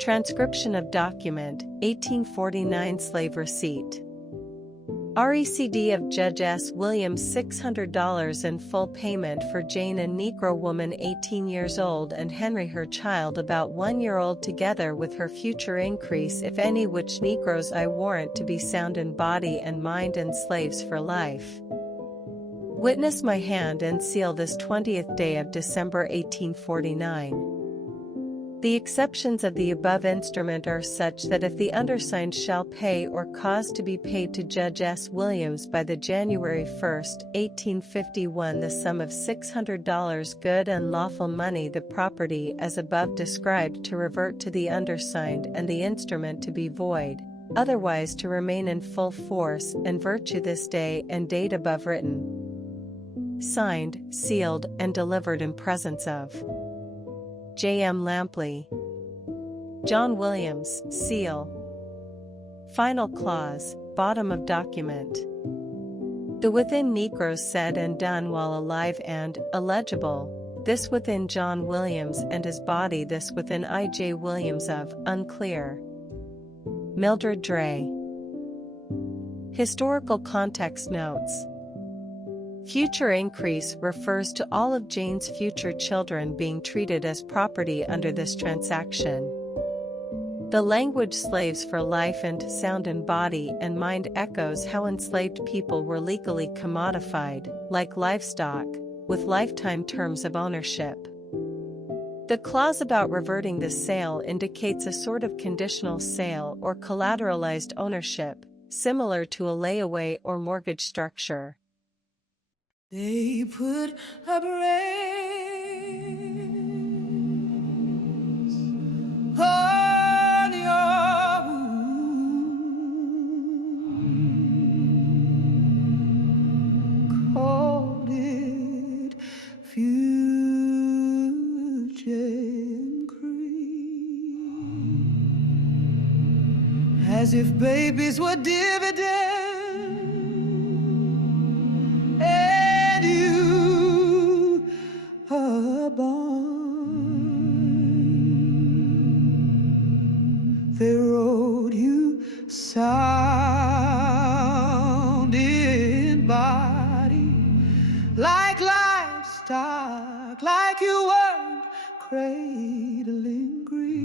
Transcription of document, 1849 slave receipt. RECD of Judge S. Williams $600 in full payment for Jane, a Negro woman 18 years old, and Henry, her child about 1 year old, together with her future increase if any, which Negroes I warrant to be sound in body and mind and slaves for life. Witness my hand and seal this 20th day of December 1849. The exceptions of the above instrument are such that if the undersigned shall pay or cause to be paid to Judge S. Williams by the January 1, 1851 the sum of $600 good and lawful money, the property as above described to revert to the undersigned and the instrument to be void, otherwise to remain in full force and virtue this day and date above written. Signed, sealed, and delivered in presence of J. M. Lampley, John Williams, seal. Final clause, bottom of document. The within Negroes said and done while alive and illegible, this within John Williams and his body, this within I. J. Williams of, unclear. Mildred Dre. Historical context notes. Future increase refers to all of Jane's future children being treated as property under this transaction. The language slaves for life and sound in body and mind echoes how enslaved people were legally commodified, like livestock, with lifetime terms of ownership. The clause about reverting the sale indicates a sort of conditional sale or collateralized ownership, similar to a layaway or mortgage structure. They put a brace on your wound, called it fusion cream, as if babies were dividends. They wrote you sound in body, like livestock, like you weren't cradling green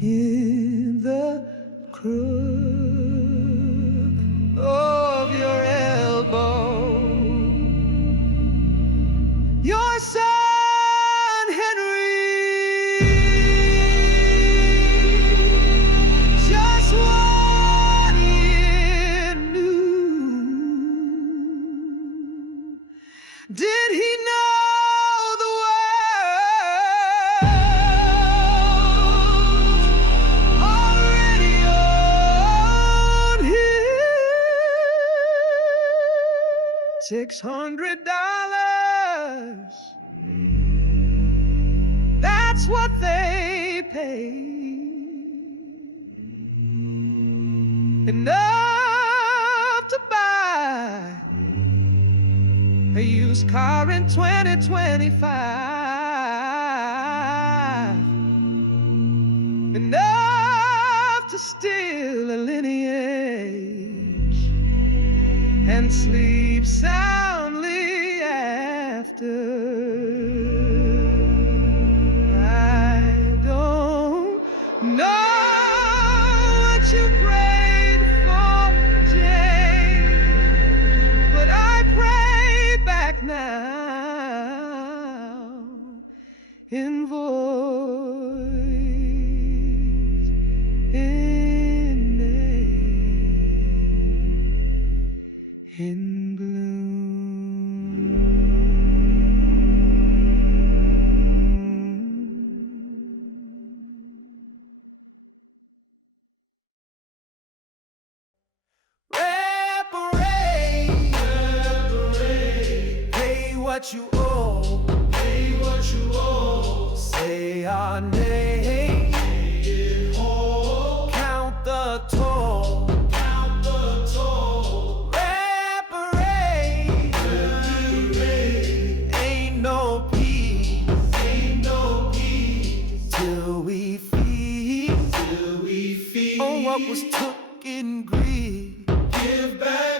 in the crook of your elbow. Your son Henry just 1 year new. Did he know the world already owned him? $600. That's what they paid. Enough to buy a used car in 2025. Enough to steal a lineage and sleep soundly after. You prayed for Jane, but I pray back now in voice, in name, in bloom. What you owe, pay what you owe. Say our name, count the toll, count the toll. Reparate, ain't no peace, ain't no peace. what was took in greed. Give back